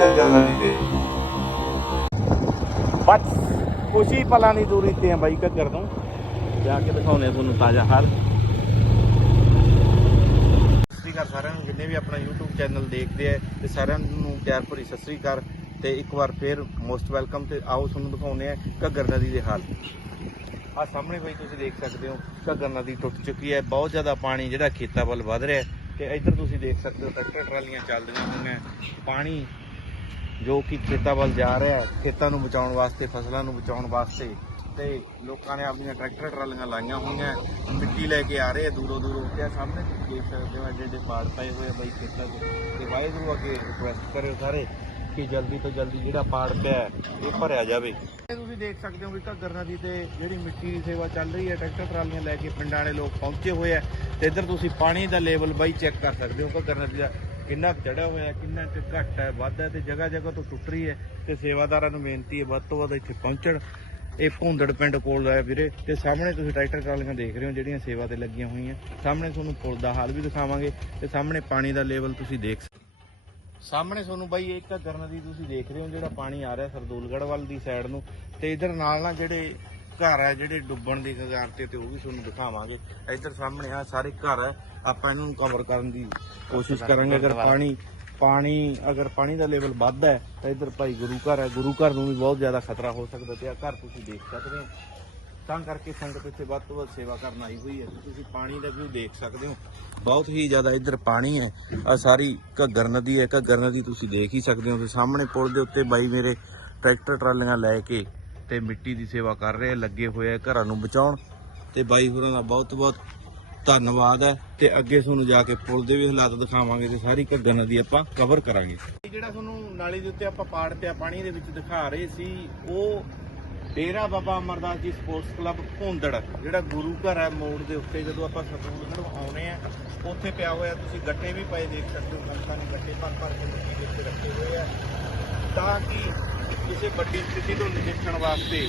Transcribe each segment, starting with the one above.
ਘੱਗਰ ਨਦੀ ਤੇ ਬਸ ਕੁਛ ਹੀ ਪਲਾਂ ਦੀ ਦੂਰੀ ਤੇ ਆ ਬਾਈ ਘੱਗਰ ਤੋਂ। ਜਾ ਕੇ ਦਿਖਾਉਨੇ ਤੁਹਾਨੂੰ ਤਾਜ਼ਾ ਹਾਲ। ਸਤਿ ਸ਼੍ਰੀ ਅਕਾਲ ਸਾਰਿਆਂ ਨੂੰ ਜਿੰਨੇ ਵੀ ਆਪਣਾ YouTube ਚੈਨਲ ਦੇਖਦੇ ਆ ਤੇ ਸਾਰਿਆਂ ਨੂੰ ਪਿਆਰ ਭਰੀ ਸਤਿ ਸ਼੍ਰੀ ਅਕਾਲ। ਤੇ ਇੱਕ ਵਾਰ ਫੇਰ ਮੋਸਟ ਵੈਲਕਮ ਤੇ ਆਓ ਤੁਹਾਨੂੰ ਦਿਖਾਉਨੇ ਆ ਘੱਗਰ ਨਦੀ ਦੇ ਹਾਲ। ਆ ਸਾਹਮਣੇ ਬਈ ਤੁਸੀਂ ਦੇਖ ਸਕਦੇ ਹੋ ਘੱਗਰ ਨਦੀ ਟੁੱਟ ਚੁੱਕੀ ਹੈ ਬਹੁਤ ਜ਼ਿਆਦਾ ਪਾਣੀ ਜਿਹੜਾ ਖੇਤਾਂ ਵੱਲ ਵਧ ਰਿਹਾ ਤੇ ਇੱਧਰ ਤੁਸੀਂ ਦੇਖ ਸਕਦੇ ਹੋ ਟਰੈਕਟਰ ਟਰਾਲੀਆਂ ਚੱਲਦੀਆਂ ਹੋਈਆਂ ਪਾਣੀ ਜੋ ਕਿ ਖੇਤਾਂ ਵੱਲ ਜਾ ਰਿਹਾ ਹੈ, ਖੇਤਾਂ ਨੂੰ ਬਚਾਉਣ ਵਾਸਤੇ, ਫਸਲਾਂ ਨੂੰ ਬਚਾਉਣ ਵਾਸਤੇ। ਤੇ ਲੋਕਾਂ ਨੇ ਆਪਣੀਆਂ ਟਰੈਕਟਰ ਟਰਾਲੀਆਂ ਲਾਈਆਂ ਹੋਈਆਂ ਮਿੱਟੀ ਲੈ ਕੇ ਆ ਰਹੇ ਆ ਦੂਰੋਂ ਦੂਰੋਂ। ਤੇ ਸਾਹਮਣੇ ਤੁਸੀਂ ਦੇਖ ਸਕਦੇ ਹੋ ਐਡੇ ਐਡੇ ਪਾੜ ਪਏ ਹੋਏ ਆ ਬਈ ਖੇਤਾਂ ਦੇ। ਤੇ ਵਾਹਿਗੁਰੂ ਅੱਗੇ ਰਿਕੁਐਸਟ ਕਰਿਓ ਸਾਰੇ ਕਿ ਜਲਦੀ ਤੋਂ ਜਲਦੀ ਜਿਹੜਾ ਪਾੜ ਪਿਆ ਇਹ ਭਰਿਆ ਜਾਵੇ। ਇਹ ਤੁਸੀਂ ਦੇਖ ਸਕਦੇ ਹੋ ਕਿ ਘੱਗਰ ਨਦੀ ਤੇ ਜਿਹੜੀ ਮਿੱਟੀ ਦੀ ਸੇਵਾ ਚੱਲ ਰਹੀ ਹੈ, ਟਰੈਕਟਰ ਟਰਾਲੀਆਂ ਲੈ ਕੇ ਪਿੰਡਾਂ ਵਾਲੇ ਲੋਕ ਪਹੁੰਚੇ ਹੋਏ ਆ ਤੇ ਇੱਧਰ ਤੁਸੀਂ ਪਾਣੀ ਦਾ ਲੈਵਲ ਬਾਈ ਚੈੱਕ ਕਰ ਸਕਦੇ ਹੋ, ਘੱਗਰ ਨਦੀ ਦਾ ਕਿੰਨਾ ਚੜਿਆ ਹੋਇਆ, ਕਿੰਨਾ ਕੁ ਘੱਟ ਹੈ, ਵੱਧ ਹੈ ਤੇ ਜਗ੍ਹਾ ਜਗ੍ਹਾ ਤੋਂ ਟੁੱਟ ਰਹੀ ਹੈ ਤੇ ਸੇਵਾਦਾਰਾਂ ਨੂੰ ਬੇਨਤੀ ਹੈ ਵੱਧ ਤੋਂ ਵੱਧ ਇੱਥੇ ਪਹੁੰਚਣ। ਇਹ ਭੁੰਦੜ ਪਿੰਡ ਕੋਲ ਹੈ ਵੀਰੇ ਤੇ ਸਾਹਮਣੇ ਤੁਸੀਂ ਟਰੈਕਟਰ ਟਰਾਲੀਆਂ ਦੇਖ ਰਹੇ ਹੋ ਜਿਹੜੀਆਂ ਸੇਵਾ ਤੇ ਲੱਗੀਆਂ ਹੋਈਆਂ। ਸਾਹਮਣੇ ਤੁਹਾਨੂੰ ਪੁਲ ਦਾ ਹਾਲ ਵੀ ਦਿਖਾਵਾਂਗੇ ਤੇ ਸਾਹਮਣੇ ਪਾਣੀ ਦਾ ਲੈਵਲ ਤੁਸੀਂ ਦੇਖ ਸਕਦੇ ਸਾਹਮਣੇ ਤੁਹਾਨੂੰ ਬਾਈ ਇੱਕ ਘੱਗਰ ਨਦੀ ਤੁਸੀਂ ਦੇਖ ਰਹੇ ਹੋ ਜਿਹੜਾ ਪਾਣੀ ਆ ਰਿਹਾ ਸਰਦੂਲਗੜ੍ਹ ਵੱਲ ਦੀ ਸਾਈਡ ਨੂੰ। ਤੇ ਇਧਰ ਨਾਲ ਨਾਲ ਜਿਹੜੇ ਘਰ ਹੈ ਜਿਹੜੇ ਡੁੱਬਣ ਦੀ ਕਗਾਰ ਤੇ ਤੇ ਉਹ ਵੀ ਤੁਹਾਨੂੰ ਦਿਖਾਵਾਂਗੇ। ਇੱਧਰ ਸਾਹਮਣੇ ਆ ਸਾਰੇ ਘਰ ਹੈ ਆਪਾਂ ਇਹਨਾਂ ਨੂੰ ਕਵਰ ਕਰਨ ਦੀ ਕੋਸ਼ਿਸ਼ ਕਰਾਂਗੇ। ਅਗਰ ਪਾਣੀ ਪਾਣੀ ਅਗਰ ਪਾਣੀ ਦਾ ਲੈਵਲ ਵੱਧਦਾ ਹੈ ਤਾਂ ਇੱਧਰ ਭਾਈ ਗੁਰੂ ਘਰ ਹੈ ਗੁਰੂ ਘਰ ਨੂੰ ਵੀ ਬਹੁਤ ਜ਼ਿਆਦਾ ਖਤਰਾ ਹੋ ਸਕਦਾ ਤੇ ਆ ਘਰ ਤੁਸੀਂ ਦੇਖ ਸਕਦੇ ਹੋ। ਤਾਂ ਕਰਕੇ ਸੰਗਤ ਇੱਥੇ ਵੱਧ ਤੋਂ ਵੱਧ ਸੇਵਾ ਕਰਨ ਆਈ ਹੋਈ ਹੈ। ਤੁਸੀਂ ਪਾਣੀ ਦਾ ਵਿਊ ਦੇਖ ਸਕਦੇ ਹੋ। ਬਹੁਤ ਹੀ ਜ਼ਿਆਦਾ ਇੱਧਰ ਪਾਣੀ ਹੈ। ਆ ਸਾਰੀ ਘੱਗਰ ਨਦੀ ਹੈ। ਘੱਗਰ ਨਦੀ ਤੁਸੀਂ ਦੇਖ ਹੀ ਸਕਦੇ ਹੋ। ਤੇ ਸਾਹਮਣੇ ਪੁਲ ਦੇ ਉੱਤੇ ਬਾਈ ਮੇਰੇ ਟਰੈਕਟਰ ਟਰਾਲੀਆਂ ਲੈ ਕੇ ਤੇ ਮਿੱਟੀ ਦੀ ਸੇਵਾ ਕਰ ਰਹੇ ਲੱਗੇ ਹੋਏ ਆ ਘਰਾਂ ਨੂੰ ਬਚਾਉਣ। ਤੇ ਬਾਈ ਹੋਰਾਂ ਦਾ ਬਹੁਤ ਬਹੁਤ ਧੰਨਵਾਦ ਹੈ ਤੇ ਅੱਗੇ ਤੁਹਾਨੂੰ ਜਾ ਕੇ ਪੁਲ ਦੇ ਵੀ ਹਾਲਾਤ ਦਿਖਾਵਾਂਗੇ ਤੇ ਸਾਰੀ ਘੱਗਰ ਨਦੀ ਆਪਾਂ ਕਵਰ ਕਰਾਂਗੇ। ਜਿਹੜਾ ਤੁਹਾਨੂੰ ਨਾਲੀ ਦੇ ਉੱਤੇ ਆਪਾਂ ਪਾੜ ਪਿਆ ਪਾਣੀ ਦੇ ਵਿੱਚ ਦਿਖਾ ਰਹੇ ਸੀ, ਉਹ ਡੇਰਾ ਬਾਬਾ ਅਮਰਦਾਸ ਜੀ ਸਪੋਰਟਸ ਕਲੱਬ ਭੁੰਦੜ ਜਿਹੜਾ ਗੁਰੂ ਘਰ ਹੈ ਮੋੜ ਦੇ ਉੱਤੇ, ਜਦੋਂ ਆਪਾਂ ਸਤੂਲਗੜ੍ਹ ਆਉਨੇ ਆ ਉੱਥੇ ਪਿਆ ਹੋਇਆ, ਤੁਸੀਂ ਗੱਟੇ ਵੀ ਪਏ ਦੇਖ ਸਕਦੇ ਹੋ, ਸੰਗਤਾਂ ਨੇ ਗੱਟੇ ਭਰ ਭਰ ਕੇ ਮਿੱਟੀ ਦੇ ਉੱਤੇ ਰੱਖੇ ਹੋਏ ਆ। ਤਾਂ ਕਿ ਕਿਸੇ ਵੱਡੀ ਸਥਿਤੀ ਤੋਂ ਨਜਿੱਠਣ ਵਾਸਤੇ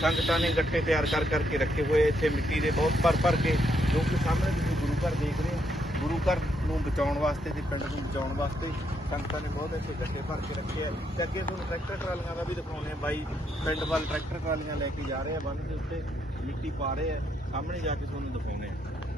ਸੰਗਤਾਂ ਨੇ ਗੱਟੇ ਤਿਆਰ ਕਰ ਕਰਕੇ ਰੱਖੇ ਹੋਏ ਇੱਥੇ ਮਿੱਟੀ ਦੇ ਬਹੁਤ ਭਰ ਭਰ ਕੇ ਲੋਕ ਸਾਹਮਣੇ ਤੁਸੀਂ ਗੁਰੂ ਘਰ ਦੇਖ ਰਹੇ ਹੋ। ਗੁਰੂ ਘਰ ਨੂੰ ਬਚਾਉਣ ਵਾਸਤੇ ਤੇ ਪਿੰਡ ਨੂੰ ਬਚਾਉਣ ਵਾਸਤੇ ਸੰਗਤਾਂ ਨੇ ਬਹੁਤ ਇੱਥੇ ਗੱਟੇ ਭਰ ਕੇ ਰੱਖੇ ਆ। ਤੇ ਅੱਗੇ ਤੁਹਾਨੂੰ ਟਰੈਕਟਰ ਟਰਾਲੀਆਂ ਦਾ ਵੀ ਦਿਖਾਉਣੇ ਆ ਬਾਈ। ਪਿੰਡ ਵੱਲ ਟਰੈਕਟਰ ਟਰਾਲੀਆਂ ਲੈ ਕੇ ਜਾ ਰਹੇ ਆ ਬੰਨ ਦੇ ਉੱਤੇ ਮਿੱਟੀ ਪਾ ਰਹੇ ਆ। ਸਾਹਮਣੇ ਜਾ ਕੇ ਤੁਹਾਨੂੰ ਦਿਖਾਉਣੇ ਆ।